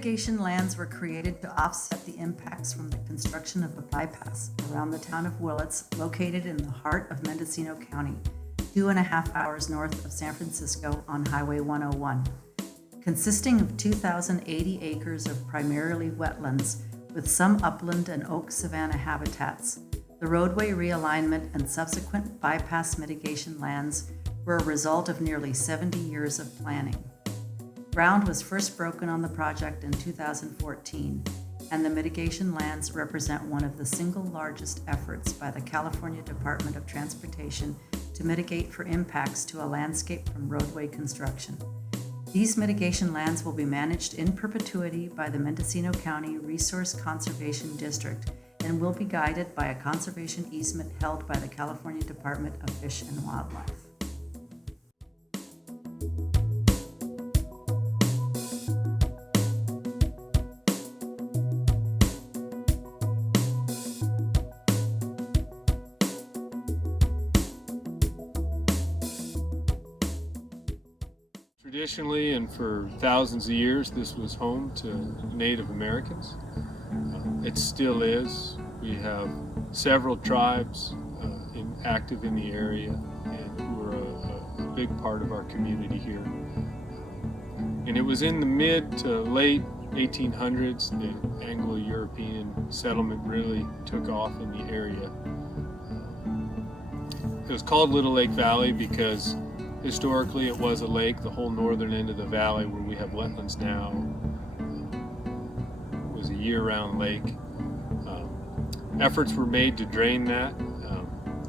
mitigation lands were created to offset the impacts from the construction of a bypass around the town of Willits, located in the heart of Mendocino County, 2.5 hours north of San Francisco on Highway 101. Consisting of 2,080 acres of primarily wetlands with some upland and oak savanna habitats, the roadway realignment and subsequent bypass mitigation lands were a result of nearly 70 years of planning. Ground was first broken on the project in 2014, and the mitigation lands represent one of the single largest efforts by the California Department of Transportation to mitigate for impacts to a landscape from roadway construction. These mitigation lands will be managed in perpetuity by the Mendocino County Resource Conservation District and will be guided by a conservation easement held by the California Department of Fish and Wildlife. Traditionally and for thousands of years, this was home to Native Americans. It still is. We have several tribes active in the area and who are a big part of our community here. And it was in the mid to late 1800s the Anglo-European settlement really took off in the area. It was called Little Lake Valley because historically it was a lake. The whole northern end of the valley where we have wetlands now was a year-round lake. Efforts were made to drain that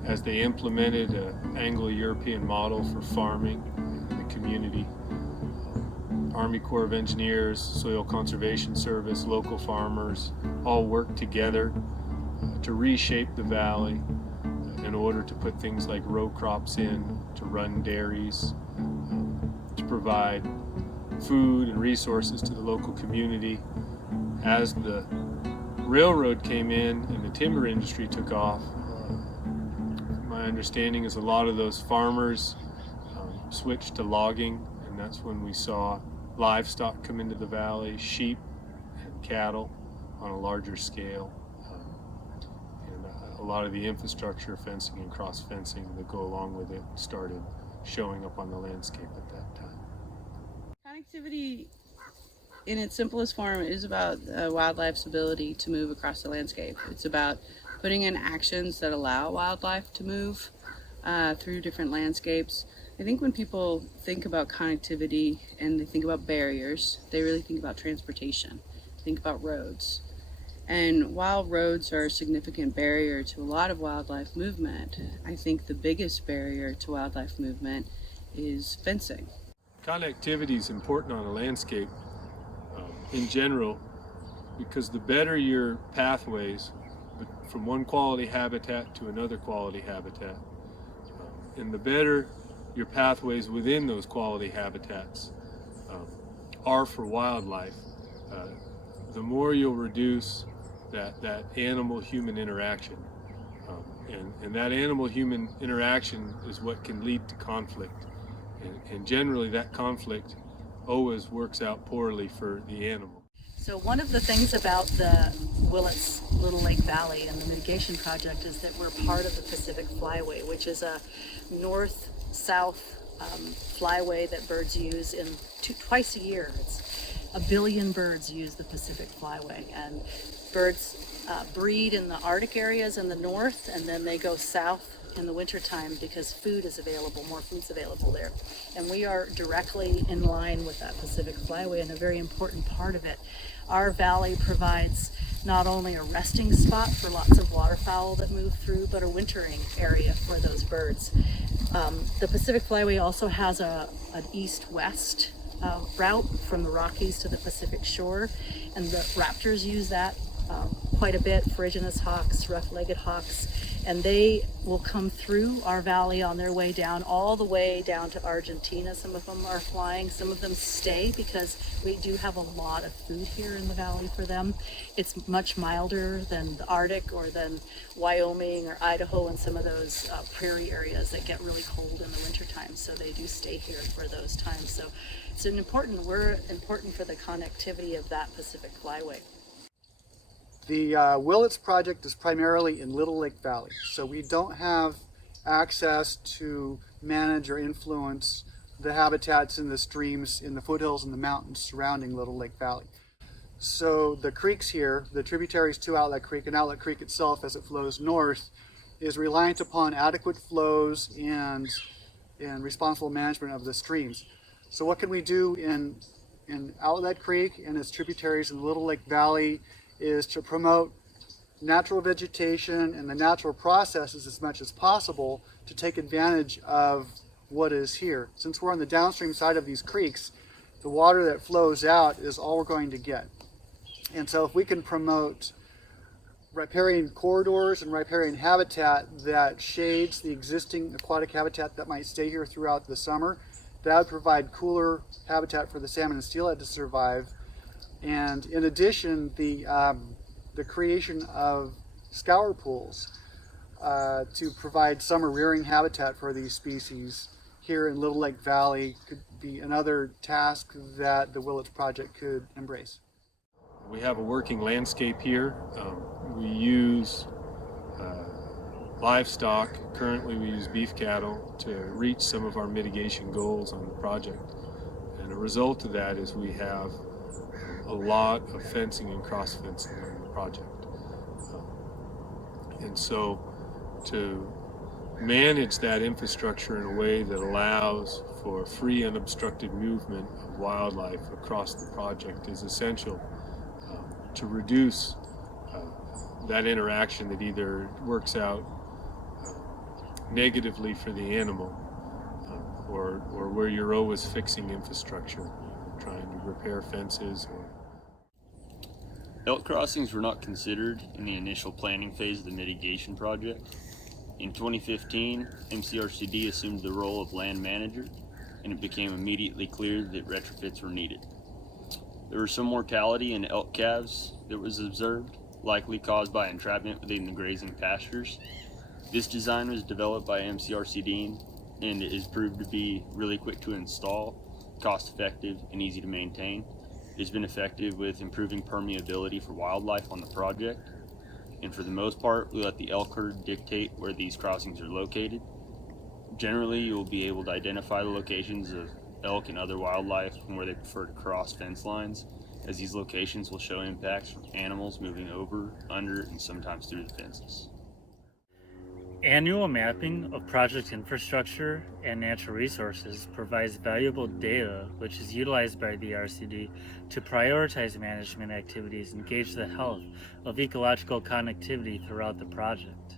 as they implemented an Anglo-European model for farming in the community. Army Corps of Engineers, Soil Conservation Service, local farmers all worked together to reshape the valley in order to put things like row crops in, to run dairies, to provide food and resources to the local community. As the railroad came in and the timber industry took off, my understanding is a lot of those farmers switched to logging, and that's when we saw livestock come into the valley, sheep and cattle on a larger scale. A lot of the infrastructure, fencing and cross fencing that go along with it started showing up on the landscape at that time. Connectivity in its simplest form is about wildlife's ability to move across the landscape. It's about putting in actions that allow wildlife to move through different landscapes. I think when people think about connectivity and they think about barriers, they really think about transportation, think about roads. And while roads are a significant barrier to a lot of wildlife movement, I think the biggest barrier to wildlife movement is fencing. Connectivity is important on a landscape in general because the better your pathways from one quality habitat to another quality habitat, and the better your pathways within those quality habitats are for wildlife, the more you'll reduce that animal-human interaction. And that animal-human interaction is what can lead to conflict. And generally that conflict always works out poorly for the animal. So one of the things about the Willits Little Lake Valley and the mitigation project is that we're part of the Pacific Flyway, which is a north-south flyway that birds use twice a year. It's 1 billion birds use the Pacific Flyway, and birds breed in the Arctic areas in the north, and then they go south in the wintertime because food is available, more food's available there. And we are directly in line with that Pacific Flyway and a very important part of it. Our valley provides not only a resting spot for lots of waterfowl that move through, but a wintering area for those birds. The Pacific Flyway also has an east-west route from the Rockies to the Pacific shore, and the raptors use that quite a bit, ferruginous hawks, rough-legged hawks, and they will come through our valley on their way down, all the way down to Argentina. Some of them are flying, some of them stay because we do have a lot of food here in the valley for them. It's much milder than the Arctic or than Wyoming or Idaho and some of those prairie areas that get really cold in the wintertime, so they do stay here for those times. So it's we're important for the connectivity of that Pacific Flyway. The Willits project is primarily in Little Lake Valley, so we don't have access to manage or influence the habitats in the streams in the foothills and the mountains surrounding Little Lake Valley. So the creeks here, the tributaries to Outlet Creek and Outlet Creek itself as it flows north, is reliant upon adequate flows and responsible management of the streams. So what can we do in Outlet Creek and its tributaries in the Little Lake Valley is to promote natural vegetation and the natural processes as much as possible to take advantage of what is here. Since we're on the downstream side of these creeks, the water that flows out is all we're going to get. And so if we can promote riparian corridors and riparian habitat that shades the existing aquatic habitat that might stay here throughout the summer, that would provide cooler habitat for the salmon and steelhead to survive. And in addition, the creation of scour pools to provide summer rearing habitat for these species here in Little Lake Valley could be another task that the Willits project could embrace. We have a working landscape here. We use livestock. Currently we use beef cattle to reach some of our mitigation goals on the project. And a result of that is we have a lot of fencing and cross fencing on the project. And so to manage that infrastructure in a way that allows for free unobstructed movement of wildlife across the project is essential to reduce that interaction that either works out negatively for the animal or where you're always fixing infrastructure, trying to repair fences. Elk crossings were not considered in the initial planning phase of the mitigation project. In 2015, MCRCD assumed the role of land manager, and it became immediately clear that retrofits were needed. There was some mortality in elk calves that was observed, likely caused by entrapment within the grazing pastures. This design was developed by MCRCD and it is proved to be really quick to install, cost effective, and easy to maintain. It's been effective with improving permeability for wildlife on the project, and for the most part, we let the elk herd dictate where these crossings are located. Generally, you will be able to identify the locations of elk and other wildlife and where they prefer to cross fence lines, as these locations will show impacts from animals moving over, under, and sometimes through the fences. Annual mapping of project infrastructure and natural resources provides valuable data which is utilized by the RCD to prioritize management activities and gauge the health of ecological connectivity throughout the project.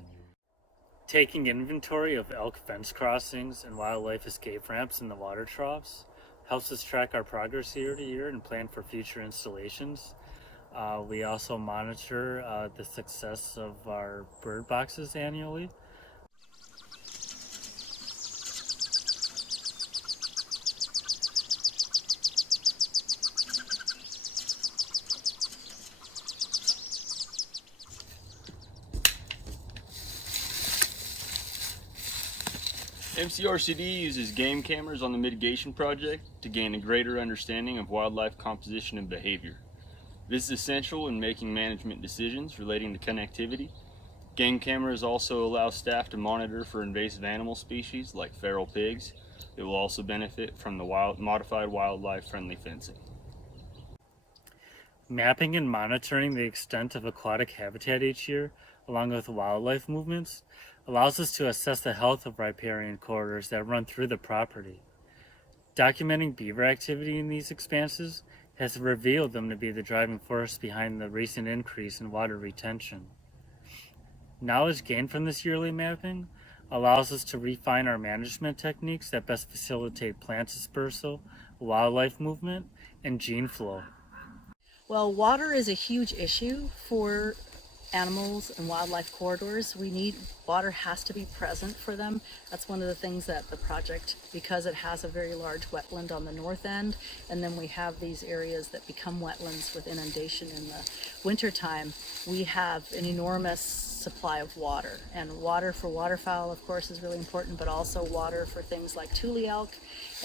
Taking inventory of elk fence crossings and wildlife escape ramps in the water troughs helps us track our progress year to year and plan for future installations. We also monitor the success of our bird boxes annually. MCRCD uses game cameras on the mitigation project to gain a greater understanding of wildlife composition and behavior. This is essential in making management decisions relating to connectivity. Game cameras also allow staff to monitor for invasive animal species like feral pigs. It will also benefit from the modified wildlife-friendly fencing. Mapping and monitoring the extent of aquatic habitat each year, along with wildlife movements, allows us to assess the health of riparian corridors that run through the property. Documenting beaver activity in these expanses has revealed them to be the driving force behind the recent increase in water retention. Knowledge gained from this yearly mapping allows us to refine our management techniques that best facilitate plant dispersal, wildlife movement, and gene flow. Well, water is a huge issue for animals and wildlife corridors, water has to be present for them. That's one of the things that the project, because it has a very large wetland on the north end, and then we have these areas that become wetlands with inundation in the wintertime, we have an enormous supply of water. And water for waterfowl, of course, is really important, but also water for things like tule elk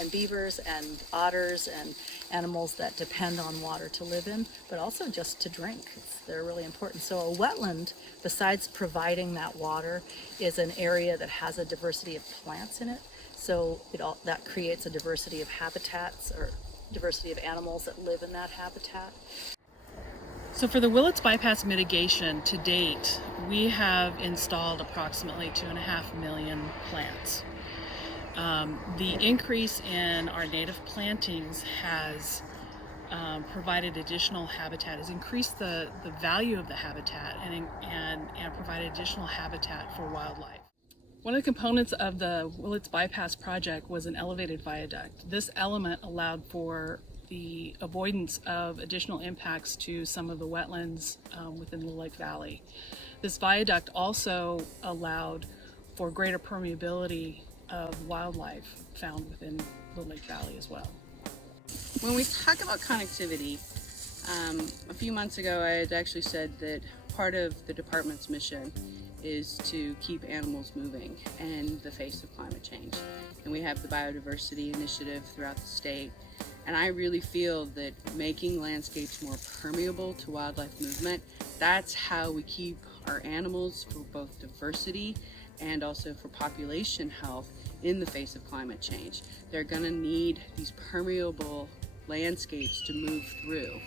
and beavers and otters and animals that depend on water to live in, but also just to drink. They're really important. So a wetland, besides providing that water, is an area that has a diversity of plants in it. So that creates a diversity of habitats or diversity of animals that live in that habitat. So for the Willits bypass mitigation to date, we have installed approximately 2.5 million plants. The increase in our native plantings has provided additional habitat, has increased the value of the habitat and provided additional habitat for wildlife. One of the components of the Willits bypass project was an elevated viaduct. This element allowed for the avoidance of additional impacts to some of the wetlands within the Lake Valley. This viaduct also allowed for greater permeability of wildlife found within the Lake Valley as well. When we talk about connectivity, a few months ago I had actually said that part of the department's mission is to keep animals moving in the face of climate change. And we have the biodiversity initiative throughout the state. And I really feel that making landscapes more permeable to wildlife movement, that's how we keep our animals for both diversity and also for population health in the face of climate change. They're gonna need these permeable landscapes to move through.